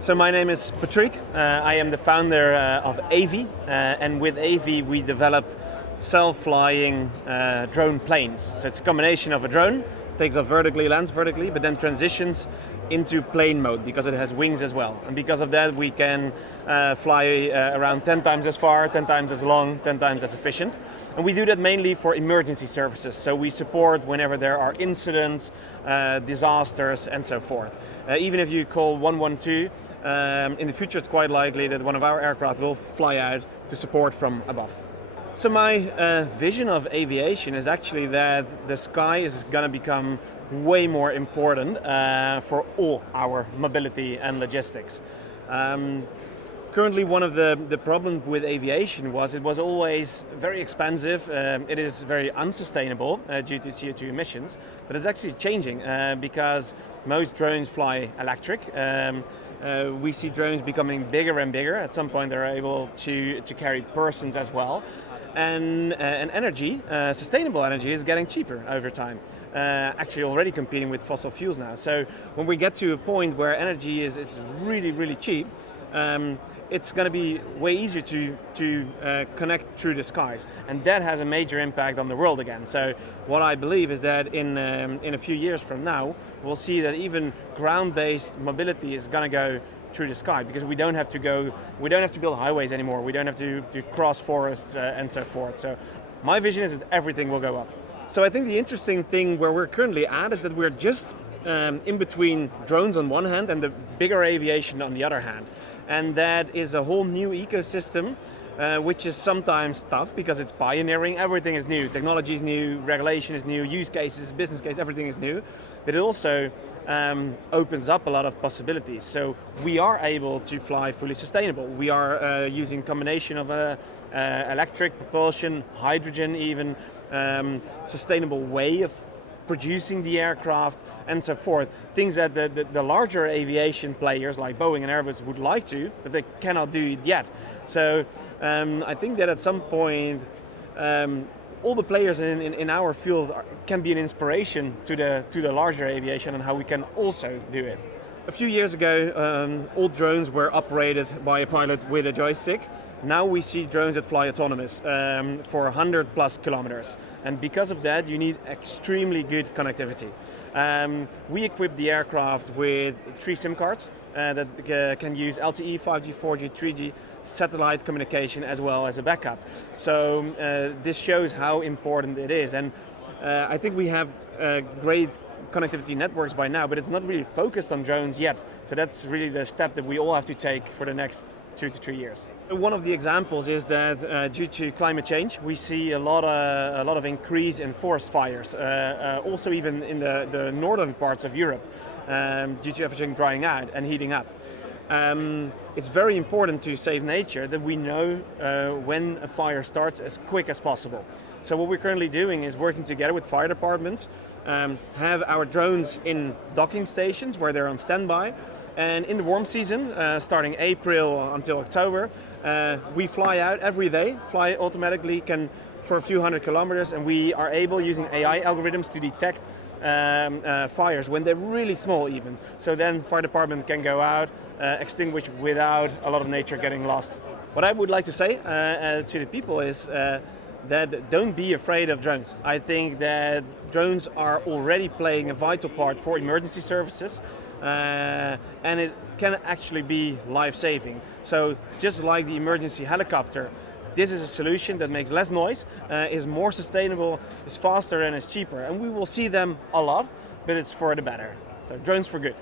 So my name is Patrique. I am the founder of Avy, and with Avy we develop self-flying drone planes. So it's a combination of a drone, takes off vertically, lands vertically, but then transitions into plane mode because it has wings as well. And because of that we can fly around 10 times as far, 10 times as long, 10 times as efficient. And we do that mainly for emergency services. So we support whenever there are incidents, disasters, and so forth. Even if you call 112, in the future it's quite likely that one of our aircraft will fly out to support from above. So my vision of aviation is actually that the sky is going to become way more important for all our mobility and logistics. Currently, one of the problems with aviation was it was always very expensive. It is very unsustainable due to CO2 emissions, but it's actually changing because most drones fly electric. We see drones becoming bigger and bigger. At some point, they're able to carry persons as well. And energy, sustainable energy, is getting cheaper over time. Actually already competing with fossil fuels now. So when we get to a point where energy is really, really cheap, it's going to be way easier to connect through the skies. And that has a major impact on the world again. So what I believe is that in a few years from now, we'll see that even ground-based mobility is going to go through the sky, because we don't have to build highways anymore, we don't have to cross forests and so forth. So my vision is that everything will go up. So I think the interesting thing where we're currently at is that we're just in between drones on one hand and the bigger aviation on the other hand. And that is a whole new ecosystem, which is sometimes tough because it's pioneering. Everything is new, technology is new, regulation is new, use cases, business case, everything is new. But it also opens up a lot of possibilities. So we are able to fly fully sustainable. We are using combination of electric propulsion, hydrogen even, sustainable way of producing the aircraft and so forth. Things that the larger aviation players like Boeing and Airbus would like to, but they cannot do it yet. So I think that at some point all the players in our field can be an inspiration to the larger aviation and how we can also do it. A few years ago, all drones were operated by a pilot with a joystick. Now we see drones that fly autonomous for 100 plus kilometers. And because of that, you need extremely good connectivity. We equip the aircraft with 3 SIM cards that can use LTE, 5G, 4G, 3G, satellite communication as well as a backup. So this shows how important it is. And I think we have great connectivity networks by now, but it's not really focused on drones yet. So that's really the step that we all have to take for the next 2 to 3 years. One of the examples is that due to climate change, we see a lot of increase in forest fires, also even in the northern parts of Europe, due to everything drying out and heating up. It's very important to save nature that we know when a fire starts as quick as possible. So what we're currently doing is working together with fire departments, have our drones in docking stations where they're on standby, and in the warm season, starting April until October, we fly out every day, fly automatically, for a few hundred kilometers, and we are able, using AI algorithms, to detect fires when they're really small even. So then fire department can go out, extinguish without a lot of nature getting lost. What I would like to say to the people is that don't be afraid of drones. I think that drones are already playing a vital part for emergency services, and it can actually be life-saving. So just like the emergency helicopter, this is a solution that makes less noise, is more sustainable, is faster, and is cheaper. And we will see them a lot, but it's for the better. So drones for good.